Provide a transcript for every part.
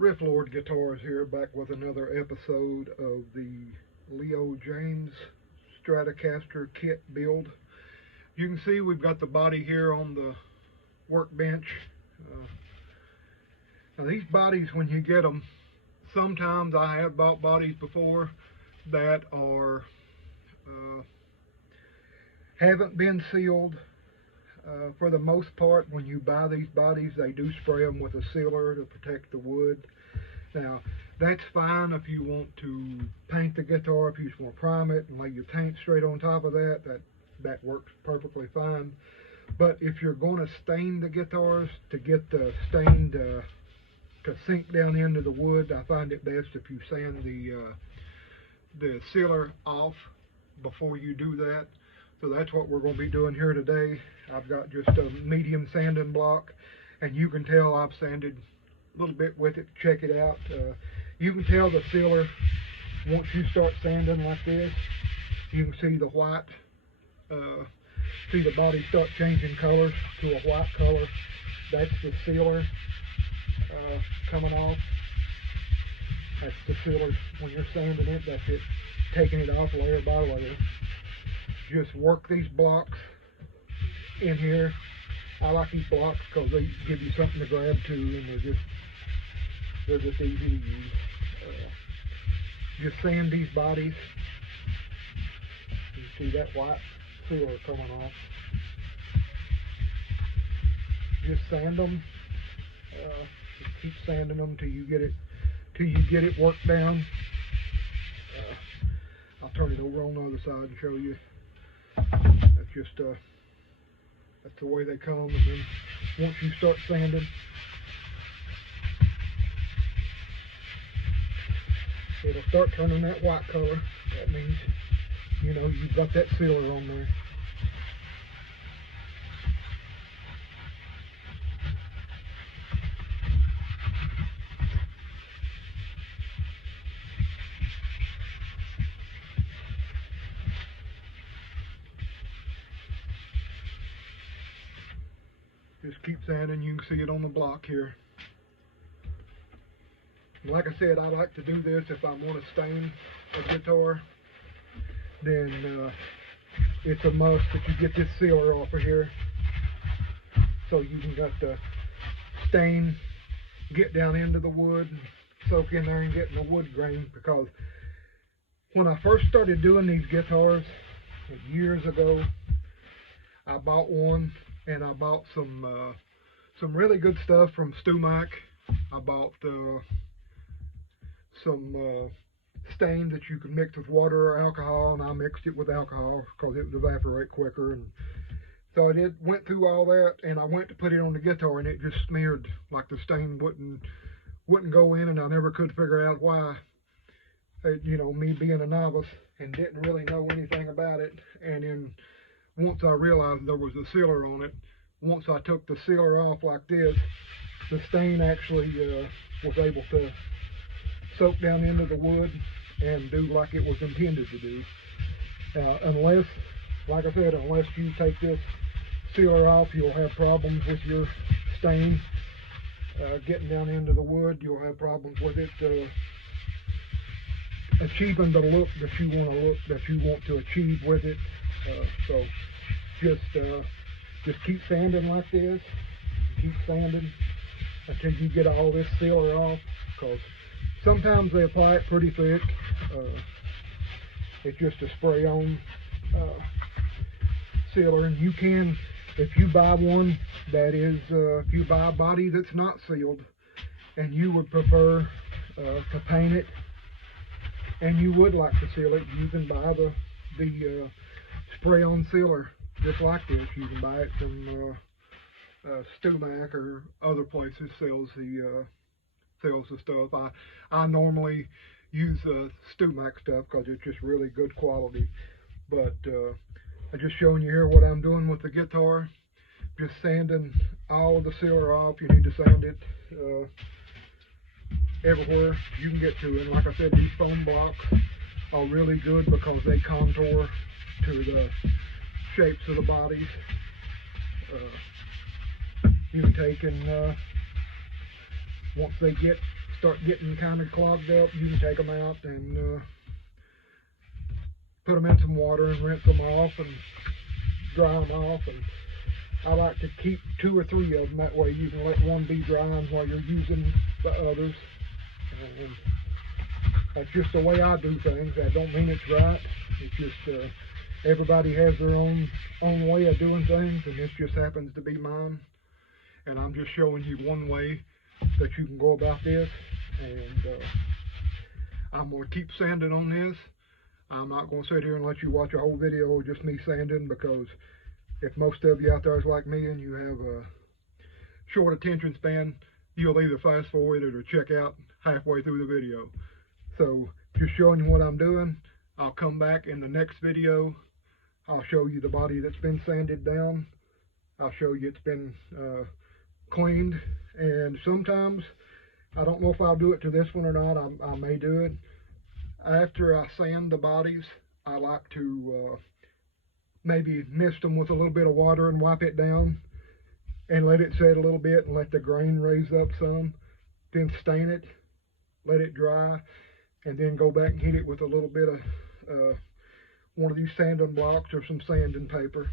Riff Lord Guitars here, back with another episode of the Jaymz Stratocaster kit build. You can see we've got the body here on the workbench. Now these bodies, when you get them, sometimes I have bought bodies before that are haven't been sealed. For the most part, when you buy these bodies, they do spray them with a sealer to protect the wood. Now, that's fine if you want to paint the guitar. If you just want to prime it and lay your paint straight on top of that, that works perfectly fine. But if you're going to stain the guitars, to get the stain to sink down into the wood, I find it best if you sand the sealer off before you do that. So that's what we're going to be doing here today. I've got just a medium sanding block, and you can tell I've sanded a little bit with it. Check it out. You can tell the sealer, once you start sanding like this, you can see the white, see the body start changing colors to a white color. That's the sealer coming off. That's the sealer when you're sanding it. That's it, taking it off layer by layer. Just work these blocks in here. I like these blocks because they give you something to grab to, and they're just easy to use. Just sand these bodies. You see that white sealer coming off. Just sand them. Just keep sanding them till you get it worked down. I'll turn it over on the other side and show you. That's just that's the way they come. And then once you start sanding, it'll start turning that white color. That means, you know, you've got that sealer on there. Just keep sanding. You can see it on the block here. Like I said, I like to do this if I want to stain a guitar. Then it's a must that you get this sealer off of here, so you can get the stain get down into the wood, and soak in there and get in the wood grain. Because when I first started doing these guitars years ago, I bought one. And I bought some really good stuff from Mac. I bought some stain that you can mix with water or alcohol, and I mixed it with alcohol because it would evaporate quicker. And so I went through all that, and I went to put it on the guitar, and it just smeared, like the stain wouldn't go in, and I never could figure out why. You know, me being a novice and didn't really know anything about it, and then once I realized there was a sealer on it, once I took the sealer off like this, the stain actually was able to soak down into the wood and do like it was intended to do. Unless, like I said, unless you take this sealer off, you'll have problems with your stain getting down into the wood. You'll have problems with it achieving the look that you want to achieve with it. So just keep sanding like this. Keep sanding until you get all this sealer off, because sometimes they apply it pretty thick. It's just a spray-on sealer, and you can, if you buy one that is, if you buy a body that's not sealed, and you would prefer to paint it, and you would like to seal it, you can buy the spray-on sealer just like this. You can buy it from Mac or other places sells the stuff. I normally use Mac stuff because it's just really good quality. But I'm just showing you here what I'm doing with the guitar. Just sanding all of the sealer off. You need to sand it everywhere you can get to. And like I said, these foam blocks are really good because they contour to the shapes of the bodies. You can take and once they get start getting kind of clogged up, you can take them out and put them in some water and rinse them off and dry them off. And I like to keep 2 or 3 of them, that way you can let one be drying while you're using the others. And that's just the way I do things. I don't mean it's right. It's just everybody has their own way of doing things, and this just happens to be mine. And I'm just showing you one way that you can go about this. And I'm going to keep sanding on this. I'm not going to sit here and let you watch a whole video of just me sanding, because if most of you out there is like me and you have a short attention span, you'll either fast forward it or check out halfway through the video. So just showing you what I'm doing. I'll come back in the next video. I'll show you the body that's been sanded down. I'll show you it's been cleaned. And sometimes, I don't know if I'll do it to this one or not, I may do it. After I sand the bodies, I like to maybe mist them with a little bit of water and wipe it down and let it set a little bit and let the grain raise up some. Then stain it, let it dry, and then go back and hit it with a little bit of one of these sanding blocks or some sanding paper.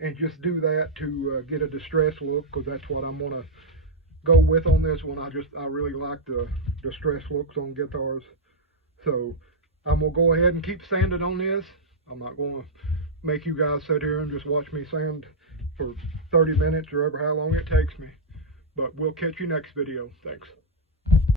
And just do that to get a distressed look, because that's what I'm going to go with on this one. I really like the distressed looks on guitars. So I'm going to go ahead and keep sanding on this. I'm not going to make you guys sit here and just watch me sand for 30 minutes or ever how long it takes me. But we'll catch you next video. Thanks.